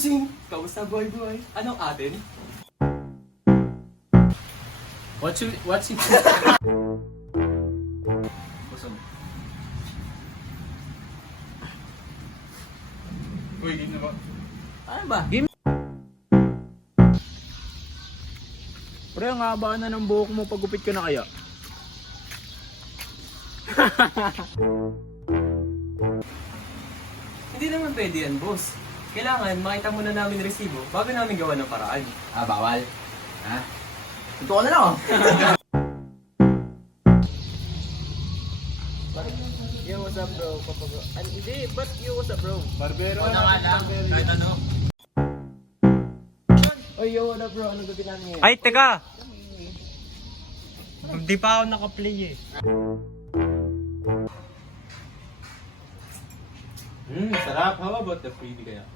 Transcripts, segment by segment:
Bossing! Kamusta boy? Anong atin? What's it? Busog. Uy, game na ba? Ano ba? Game. Pre, ang haba na ng buhok mo, pagupit ka na kaya? Hindi naman pwede yan, boss. Kailangan makita muna namin resibo bago namin gawa ng paraan. Ah, bawal. Ha? Ito ko na lang oh. Yo, what's up bro? Hindi, but yo, what's up bro? Barbero Ano nga lang, kahit ano. Oy, yo, what up bro? Anong gagawin namin ngayon? Ay, teka! Hindi pa ako naka-play eh. Sarap. How about the freebie kaya?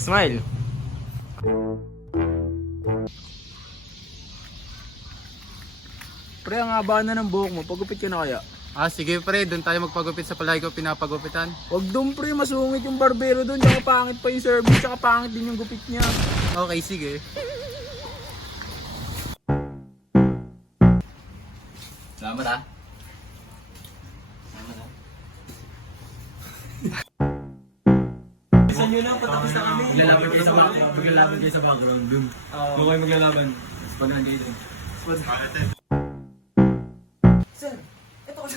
Smile. Pre, ang haba na ng buhok mo, pagupit ka na kaya? Ah, sige pre, doon tayo magpagupit sa palagi ko pinapagupitan. Wag doon pre, masungit yung barbero doon, tsaka pangit pa yung service, tsaka pangit din yung gupit niya. Okay, sige. Salamat ah. Isa nyo na, patapos na kami. Maglalaban kayo sa background dun. Doon kayo maglalaban. Pag nandito. Sir, ito kasi.